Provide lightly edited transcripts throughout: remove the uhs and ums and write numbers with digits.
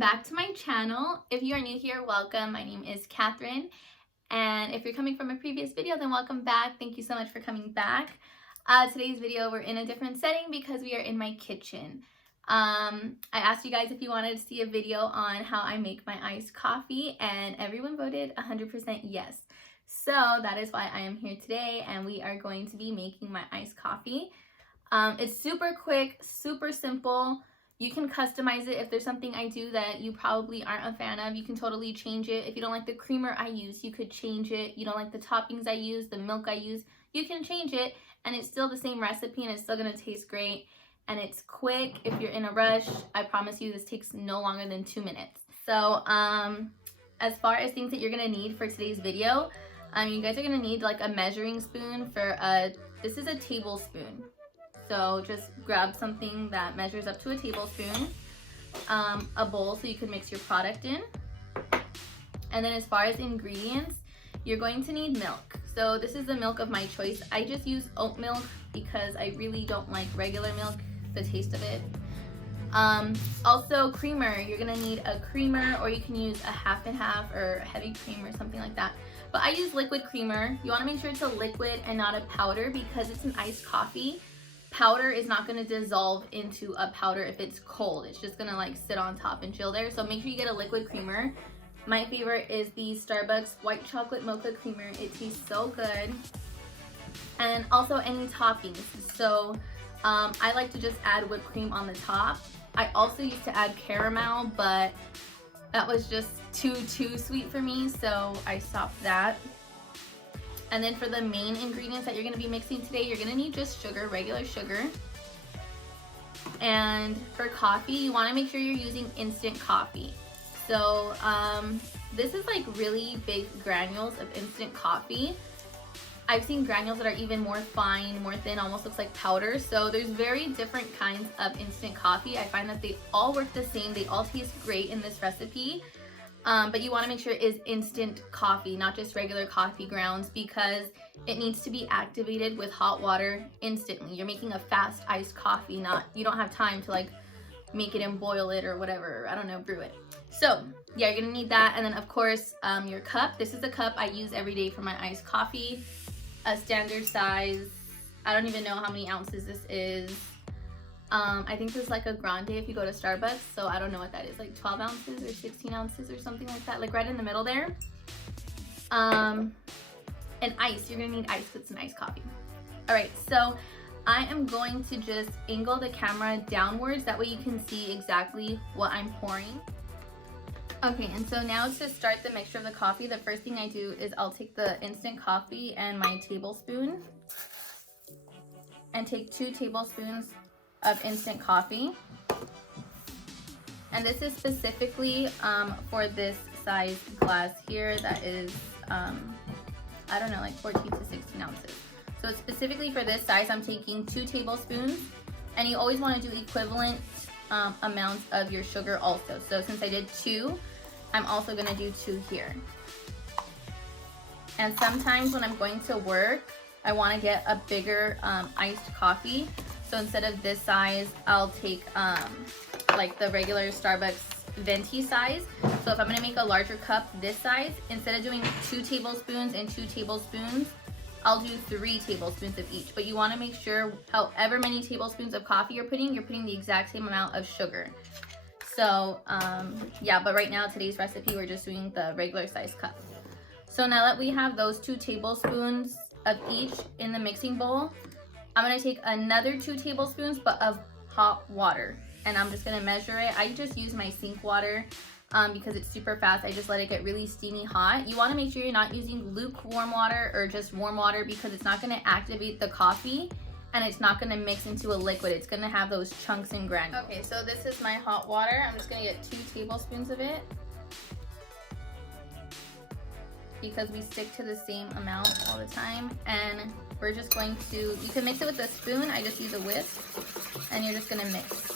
back to my channel. If you are new here, welcome. My name is Katherine, and if you're coming from a previous video, then welcome back. Thank you so much for coming back. Today's video, we're in a different setting because we are in my kitchen. I asked you guys if you wanted to see a video on how I make my iced coffee, and everyone voted 100% yes. So that is why I am here today, and we are going to be making my iced coffee. It's super quick, super simple. You can customize it. If there's something I do that you probably aren't a fan of, you can totally change it. If you don't like the creamer I use, you could change it. You don't like the toppings I use, the milk I use, you can change it, and it's still the same recipe and it's still gonna taste great. And it's quick. If you're in a rush, I promise you this takes no longer than 2 minutes. So as far as things that you're gonna need for today's video, you guys are gonna need like a measuring spoon for this is a tablespoon. So just grab something that measures up to a tablespoon, a bowl so you can mix your product in. And then as far as ingredients, you're going to need milk. So this is the milk of my choice. I just use oat milk because I really don't like regular milk, the taste of it. Also creamer, you're gonna need a creamer, or you can use a half and half or heavy cream or something like that. But I use liquid creamer. You wanna make sure it's a liquid and not a powder because it's an iced coffee. Powder is not going to dissolve into a powder if it's cold. It's just going to like sit on top and chill there. So make sure you get a liquid creamer. My favorite is the Starbucks white chocolate mocha creamer. It tastes so good. And also any toppings. So I like to just add whipped cream on the top. I also used to add caramel, but that was just too sweet for me, so I stopped that. And then for the main ingredients that you're going to be mixing today, you're going to need just sugar, regular sugar. And for coffee, you want to make sure you're using instant coffee. So this is like really big granules of instant coffee. I've seen granules that are even more fine, more thin, almost looks like powder. So there's very different kinds of instant coffee. I find that they all work the same. They all taste great in this recipe. But you want to make sure it is instant coffee, not just regular coffee grounds, because it needs to be activated with hot water instantly. You're making a fast iced coffee, you don't have time to like make it and boil it or whatever, I don't know, brew it. So yeah, you're gonna need that. And then of course your cup. This is the cup I use every day for my iced coffee, a standard size. I don't even know how many ounces this is. I think this is like a grande if you go to Starbucks, so I don't know what that is, like 12 ounces or 16 ounces or something like that, like right in the middle there. And ice, you're gonna need ice because it's an iced coffee. All right, so I am going to just angle the camera downwards, that way you can see exactly what I'm pouring. Okay, and so now to start the mixture of the coffee, the first thing I do is I'll take the instant coffee and my tablespoon and take 2 tablespoons of instant coffee, and this is specifically for this size glass here that is I don't know, like 14 to 16 ounces. So it's specifically for this size. I'm taking 2 tablespoons, and you always want to do equivalent amounts of your sugar also. So since I did 2, I'm also going to do 2 here. And sometimes when I'm going to work, I want to get a bigger iced coffee. So instead of this size, I'll take like the regular Starbucks venti size. So if I'm gonna make a larger cup this size, instead of doing 2 tablespoons and 2 tablespoons, I'll do 3 tablespoons of each. But you wanna make sure however many tablespoons of coffee you're putting the exact same amount of sugar. So yeah, but right now, today's recipe, we're just doing the regular size cup. So now that we have those 2 tablespoons of each in the mixing bowl, I'm going to take another 2 tablespoons but of hot water, and I'm just going to measure it. I just use my sink water because it's super fast. I just let it get really steamy hot. You want to make sure you're not using lukewarm water or just warm water, because it's not going to activate the coffee and it's not going to mix into a liquid. It's going to have those chunks and granules. Okay, so this is my hot water. I'm just going to get 2 tablespoons of it, because we stick to the same amount all the time. And we're just going to, you can mix it with a spoon, I just use a whisk, and you're just gonna mix.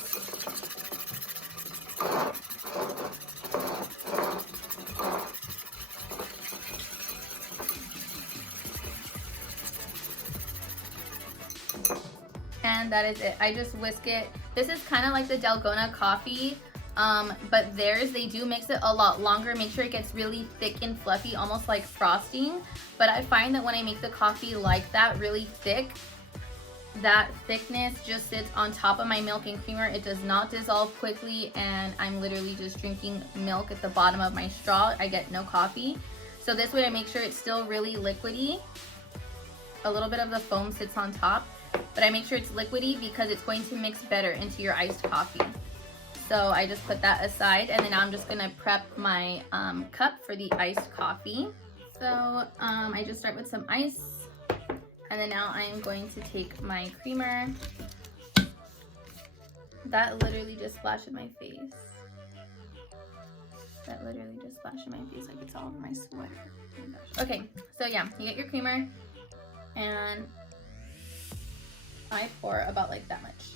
And that is it. I just whisk it. This is kind of like the Dalgona coffee But theirs, they do mix it a lot longer. Make sure it gets really thick and fluffy, almost like frosting. But I find that when I make the coffee like that, really thick, that thickness just sits on top of my milk and creamer. It does not dissolve quickly, and I'm literally just drinking milk at the bottom of my straw. I get no coffee. So this way I make sure it's still really liquidy. A little bit of the foam sits on top, but I make sure it's liquidy because it's going to mix better into your iced coffee. So I just put that aside, and then now I'm just gonna prep my cup for the iced coffee. So I just start with some ice, and then now I am going to take my creamer. That literally just splashed in my face. That literally just splashed in my face like it's all over my sweater. Oh my gosh. Okay, so yeah, you get your creamer, and I pour about like that much.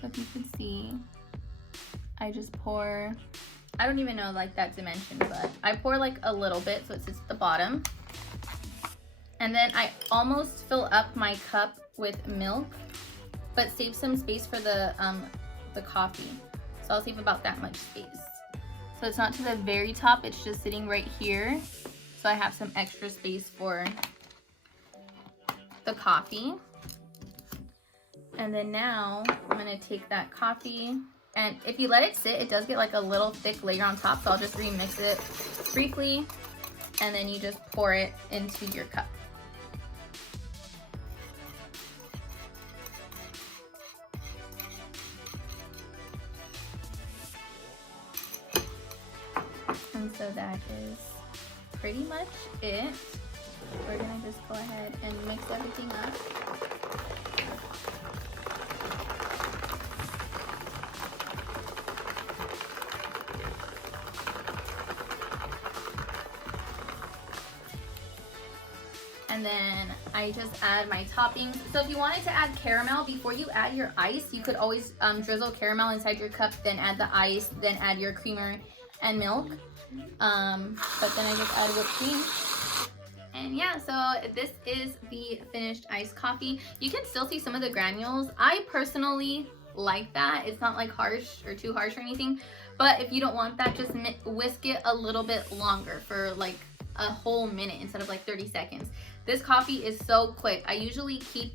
So if you can see, I just pour, I don't even know like that dimension, but I pour like a little bit so it sits at the bottom. And then I almost fill up my cup with milk, but save some space for the coffee. So I'll save about that much space. So it's not to the very top, it's just sitting right here. So I have some extra space for the coffee. And then now I'm gonna take that coffee, and if you let it sit, it does get like a little thick layer on top, so I'll just remix it briefly, and then you just pour it into your cup. And so that is pretty much it. We're gonna just go ahead and mix everything up. And then I just add my toppings. So if you wanted to add caramel before you add your ice, you could always drizzle caramel inside your cup, then add the ice, then add your creamer and milk. But then I just add whipped cream. And yeah, so this is the finished iced coffee. You can still see some of the granules. I personally like that. It's not like harsh or too harsh or anything. But if you don't want that, just whisk it a little bit longer for like a whole minute instead of like 30 seconds. This coffee is so quick. I usually keep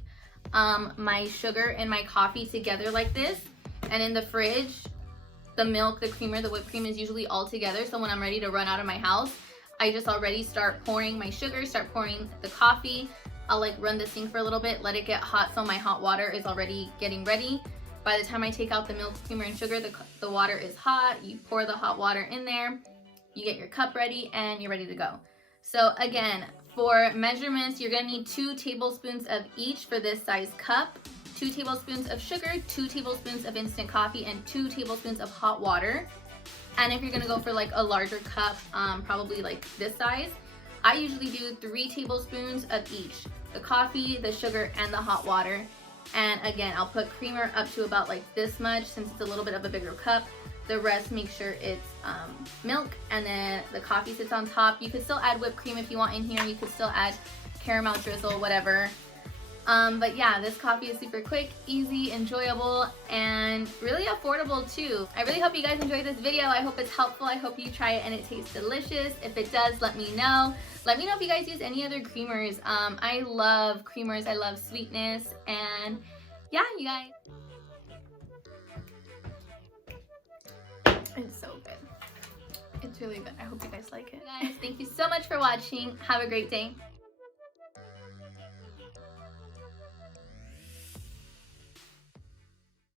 my sugar and my coffee together like this, and in the fridge, the milk, the creamer, the whipped cream is usually all together. So when I'm ready to run out of my house, I just already start pouring my sugar, start pouring the coffee. I'll like run the sink for a little bit, let it get hot so my hot water is already getting ready. By the time I take out the milk, creamer, and sugar, the water is hot. You pour the hot water in there, you get your cup ready, and you're ready to go. So again, for measurements, you're gonna need 2 tablespoons of each for this size cup, 2 tablespoons of sugar, 2 tablespoons of instant coffee, and 2 tablespoons of hot water. And if you're gonna go for like a larger cup, probably like this size, I usually do 3 tablespoons of each, the coffee, the sugar, and the hot water. And again, I'll put creamer up to about like this much since it's a little bit of a bigger cup. The rest, make sure it's milk, and then the coffee sits on top. You could still add whipped cream if you want in here. You could still add caramel drizzle, whatever. But yeah, this coffee is super quick, easy, enjoyable, and really affordable too. I really hope you guys enjoyed this video. I hope it's helpful. I hope you try it and it tastes delicious. If it does, let me know. Let me know if you guys use any other creamers. I love creamers. I love sweetness. And yeah, you guys. It's so good. It's really good. I hope you guys like it. Guys, thank you so much for watching. Have a great day.